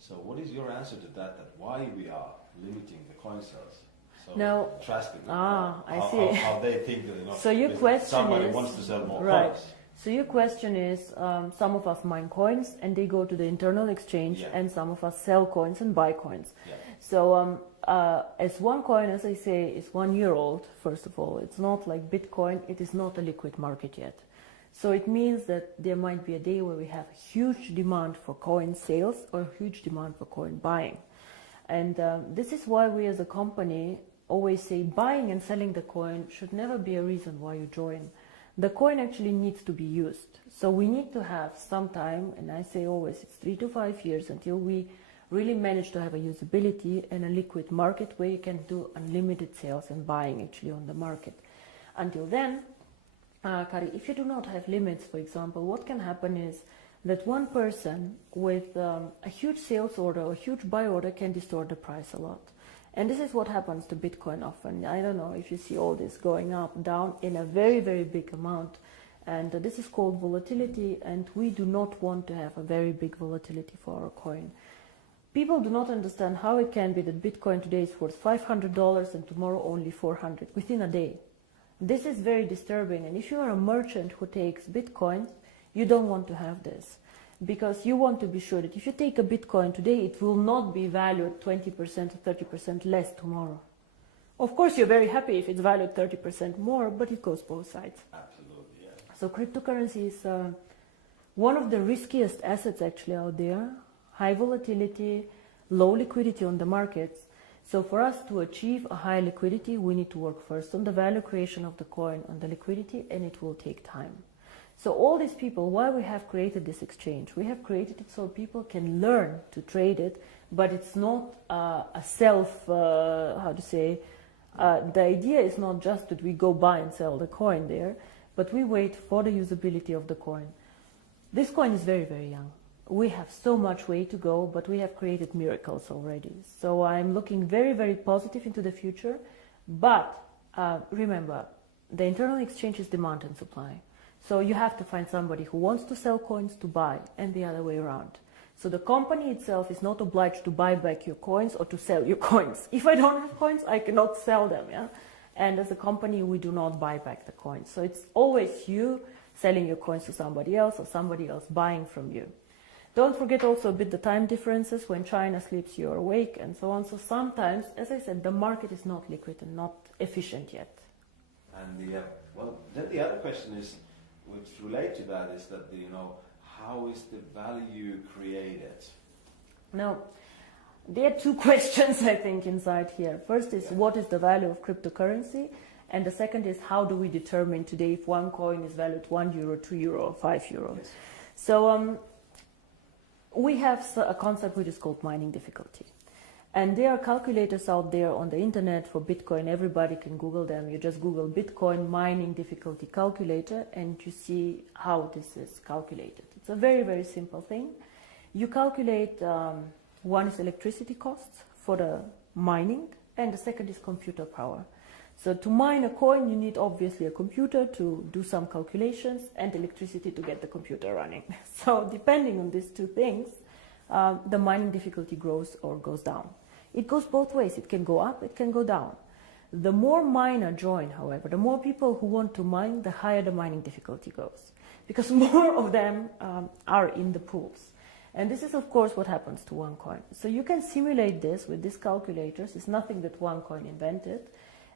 So what is your answer to that? That why we are limiting the coin sales so now, drastically? I see. How they think that, you know, so your question somebody is, wants to sell more right. coins. So your question is, some of us mine coins and they go to the internal exchange, and some of us sell coins and buy coins. Yeah. So as OneCoin, as I say, is 1 year old, first of all. It's not like Bitcoin. It is not a liquid market yet. So it means that there might be a day where we have huge demand for coin sales or huge demand for coin buying. And this is why we as a company always say buying and selling the coin should never be a reason why you join. The coin actually needs to be used. So we need to have some time, and I say always it's 3 to 5 years until we really manage to have a usability and a liquid market where you can do unlimited sales and buying actually on the market. Until then, Kari, if you do not have limits, for example, what can happen is that one person with a huge sales order or huge buy order can distort the price a lot. And this is what happens to Bitcoin often. I don't know if you see all this going up, down in a very, very big amount. And this is called volatility, and we do not want to have a very big volatility for our coin. People do not understand how it can be that Bitcoin today is worth $500 and tomorrow only 400 within a day. This is very disturbing, and if you are a merchant who takes Bitcoin, you don't want to have this. Because you want to be sure that if you take a Bitcoin today, it will not be valued 20% or 30% less tomorrow. Of course, you're very happy if it's valued 30% more, but it goes both sides. Absolutely, yeah. So cryptocurrency is one of the riskiest assets actually out there. High volatility, low liquidity on the markets. So for us to achieve a high liquidity, we need to work first on the value creation of the coin, on the liquidity, and it will take time. So all these people, why we have created this exchange? We have created it so people can learn to trade it, but it's not a self, the idea is not just that we go buy and sell the coin there, but we wait for the usability of the coin. This coin is very, very young. We have so much way to go, but we have created miracles already. So I'm looking very, very positive into the future. But remember, the internal exchange is demand and supply. So you have to find somebody who wants to sell coins to buy, and the other way around. So the company itself is not obliged to buy back your coins or to sell your coins. If I don't have coins, I cannot sell them. Yeah? And as a company, we do not buy back the coins. So it's always you selling your coins to somebody else or somebody else buying from you. Don't forget also a bit the time differences. When China sleeps, you're awake, and so on. So sometimes, as I said, the market is not liquid and not efficient yet. And then the other question is, which relate to that, is that how is the value created? Now, there are two questions I think inside here. First is what is the value of cryptocurrency, and the second is how do we determine today if one coin is valued €1, €2, or €5? Yes. So we have a concept which is called mining difficulty. And there are calculators out there on the internet for Bitcoin. Everybody can Google them. You just Google Bitcoin mining difficulty calculator and you see how this is calculated. It's a very, very simple thing. You calculate, one is electricity costs for the mining, and the second is computer power. So to mine a coin, you need obviously a computer to do some calculations and electricity to get the computer running. So depending on these two things, the mining difficulty grows or goes down. It goes both ways. It can go up, it can go down. The more miner join, however, the more people who want to mine, the higher the mining difficulty goes. Because more of them are in the pools. And this is, of course, what happens to OneCoin. So you can simulate this with these calculators. It's nothing that OneCoin invented.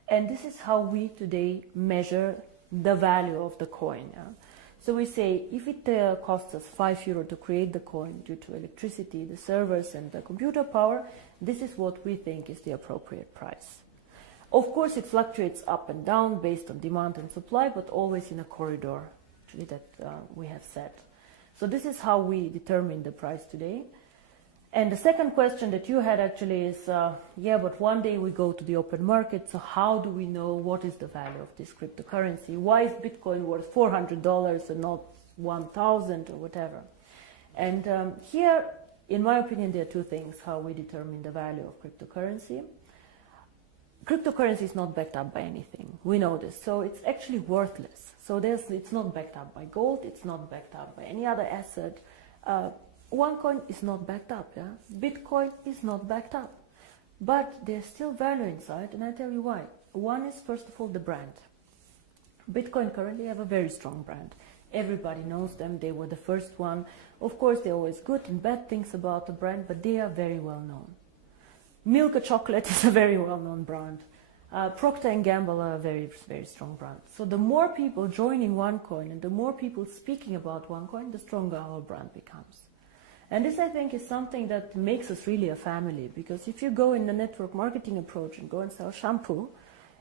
And this is how we today measure the value of the coin. Yeah? So we say if it costs us €5 to create the coin due to electricity, the servers and the computer power, this is what we think is the appropriate price. Of course, it fluctuates up and down based on demand and supply, but always in a corridor actually that we have set. So this is how we determine the price today. And the second question that you had actually is, but one day we go to the open market, so how do we know what is the value of this cryptocurrency? Why is Bitcoin worth $400 and not 1,000 or whatever? And here, in my opinion, there are two things how we determine the value of cryptocurrency. Cryptocurrency is not backed up by anything. We know this. So it's actually worthless. So it's not backed up by gold. It's not backed up by any other asset. OneCoin is not backed up, yeah? Bitcoin is not backed up. But there's still value inside, and I tell you why. One is, first of all, the brand. Bitcoin currently have a very strong brand. Everybody knows them, they were the first one. Of course, there are always good and bad things about the brand, but they are very well known. Milka Chocolate is a very well-known brand. Procter & Gamble are a very, very strong brand. So the more people joining OneCoin and the more people speaking about OneCoin, the stronger our brand becomes. And this, I think, is something that makes us really a family, because if you go in the network marketing approach and go and sell shampoo,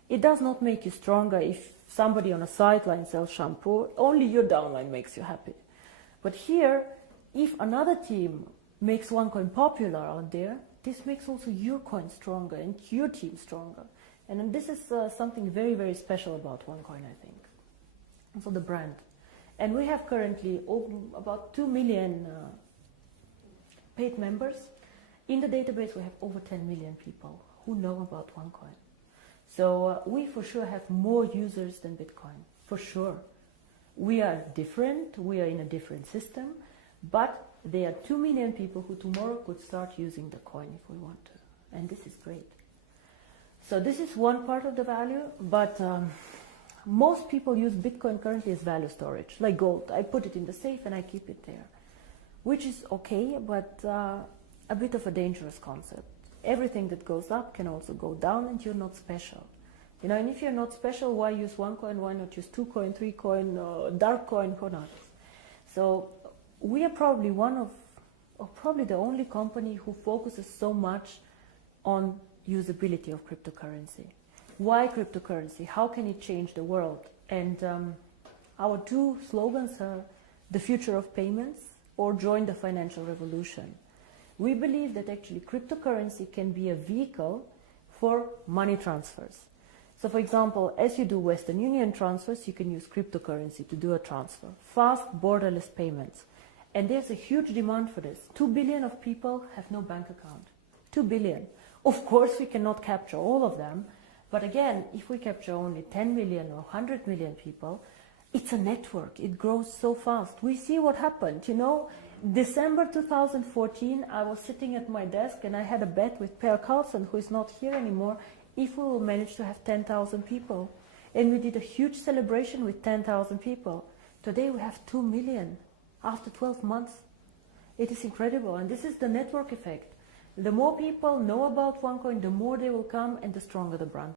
it does not make you stronger if somebody on a sideline sells shampoo. Only your downline makes you happy. But here, if another team makes OneCoin popular out there, this makes also your coin stronger and your team stronger. And this is something very, very special about OneCoin, I think. And so the brand. And we have currently about 2 million paid members. In the database, we have over 10 million people who know about OneCoin. So we for sure have more users than Bitcoin, for sure. We are different, we are in a different system, but there are 2 million people who tomorrow could start using the coin if we want to. And this is great. So this is one part of the value, but most people use Bitcoin currently as value storage, like gold. I put it in the safe and I keep it there, which is okay, but a bit of a dangerous concept. Everything that goes up can also go down, and you're not special. You know, and if you're not special, why use OneCoin? Why not use 2 coin, 3 coin, dark coin, who knows? So we are probably one of, or probably the only company who focuses so much on usability of cryptocurrency. Why cryptocurrency? How can it change the world? And our 2 slogans are the future of payments or join the financial revolution. We believe that actually cryptocurrency can be a vehicle for money transfers. So for example, as you do Western Union transfers, you can use cryptocurrency to do a transfer. Fast, borderless payments. And there's a huge demand for this. 2 billion of people have no bank account. 2 billion. Of course, we cannot capture all of them. But again, if we capture only 10 million or 100 million people, it's a network. It grows so fast. We see what happened, you know. December 2014, I was sitting at my desk and I had a bet with Per Carlson, who is not here anymore, if we will manage to have 10,000 people. And we did a huge celebration with 10,000 people. Today we have 2 million after 12 months. It is incredible, and this is the network effect. The more people know about OneCoin, the more they will come and the stronger the brand